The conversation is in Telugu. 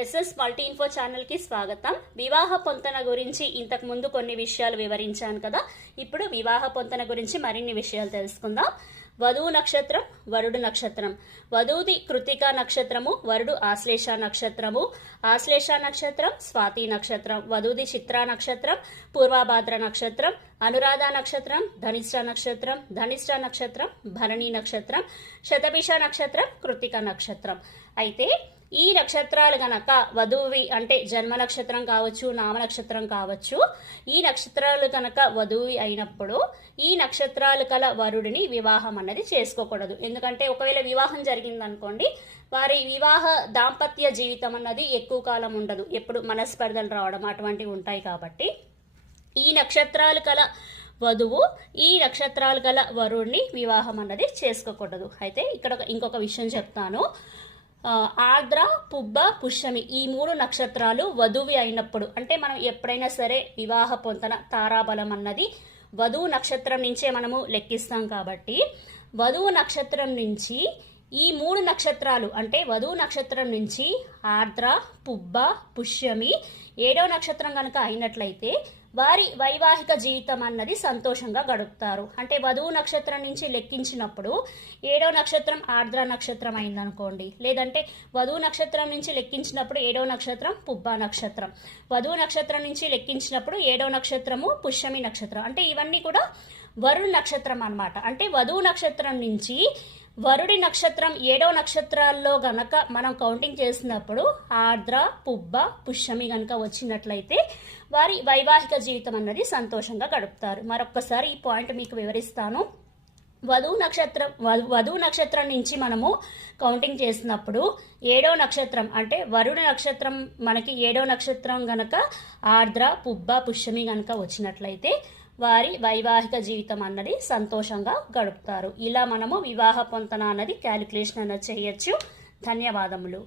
ఎస్ఎస్ మల్టీ ఇన్ఫో ఛానల్ కి స్వాగతం. వివాహ పొంతన గురించి ఇంతకు ముందు కొన్ని విషయాలు వివరించాను కదా. ఇప్పుడు వివాహ పొంతన గురించి మరిన్ని విషయాలు తెలుసుకుందాం. వధువు నక్షత్రం, వరుడు నక్షత్రం. వధువుది కృతిక నక్షత్రము, వరుడు ఆశ్లేష నక్షత్రము. ఆశ్లేష నక్షత్రం స్వాతి నక్షత్రం. వధువుది చిత్రా నక్షత్రం, పూర్వభాద్ర నక్షత్రం. అనురాధ నక్షత్రం, ధనిష్ట నక్షత్రం. ధనిష్ట నక్షత్రం భరణి నక్షత్రం. శతభిష నక్షత్రం కృతిక నక్షత్రం. అయితే ఈ నక్షత్రాలు గనక వధువి అంటే జన్మ నక్షత్రం కావచ్చు, నామ నక్షత్రం కావచ్చు, ఈ నక్షత్రాలు కనుక వధువి అయినప్పుడు ఈ నక్షత్రాలు కల వరుడిని వివాహం అన్నది చేసుకోకూడదు. ఎందుకంటే ఒకవేళ వివాహం జరిగిందనుకోండి, వారి వివాహ దాంపత్య జీవితం అన్నది ఎక్కువ కాలం ఉండదు, ఎప్పుడు మనస్పర్ధలు రావడం అటువంటివి ఉంటాయి. కాబట్టి ఈ నక్షత్రాలు కల వధువు ఈ నక్షత్రాలు గల వరుడిని వివాహం అన్నది చేసుకోకూడదు. అయితే ఇక్కడ ఇంకొక విషయం చెప్తాను. ఆర్ద్ర, పుబ్బ, పుష్యమి ఈ మూడు నక్షత్రాలు వధువి అయినప్పుడు, అంటే మనం ఎప్పుడైనా సరే వివాహ పొంతన తారాబలం అన్నది వధువు నక్షత్రం నుంచే మనము లెక్కిస్తాం. కాబట్టి వధువు నక్షత్రం నుంచి ఈ మూడు నక్షత్రాలు అంటే వధువు నక్షత్రం నుంచి ఆర్ద్ర, పుబ్బ, పుష్యమి 7వ నక్షత్రం కనుక అయినట్లయితే వారి వైవాహిక జీవితం అన్నది సంతోషంగా గడుపుతారు. అంటే వధువు నక్షత్రం నుంచి లెక్కించినప్పుడు 7వ నక్షత్రం ఆర్ద్ర నక్షత్రం అయిందనుకోండి, లేదంటే వధువు నక్షత్రం నుంచి లెక్కించినప్పుడు 7వ నక్షత్రం పుబ్బ నక్షత్రం, వధువు నక్షత్రం నుంచి లెక్కించినప్పుడు 7వ నక్షత్రము పుష్యమి నక్షత్రం. అంటే ఇవన్నీ కూడా వరుడు నక్షత్రం అన్నమాట. అంటే వధువు నక్షత్రం నుంచి వరుడి నక్షత్రం 7వ నక్షత్రాల్లో గనక మనం కౌంటింగ్ చేసినప్పుడు ఆర్ద్ర, పుబ్బ, పుష్యమి గనక వచ్చినట్లయితే వారి వైవాహిక జీవితం అన్నది సంతోషంగా గడుపుతారు. మరొక్కసారి ఈ పాయింట్ మీకు వివరిస్తాను. వధువు నక్షత్రం నుంచి మనము కౌంటింగ్ చేసినప్పుడు 7వ నక్షత్రం అంటే వరుడి నక్షత్రం మనకి 7వ నక్షత్రం గనక ఆర్ద్ర, పుబ్బ, పుష్యమి గనక వచ్చినట్లయితే వారి వైవాహిక జీవితం అన్నది సంతోషంగా గడుపుతారు. ఇలా మనము వివాహ పొంతన అన్నది క్యాలిక్యులేషన్ అన్నది చేయొచ్చు. ధన్యవాదములు.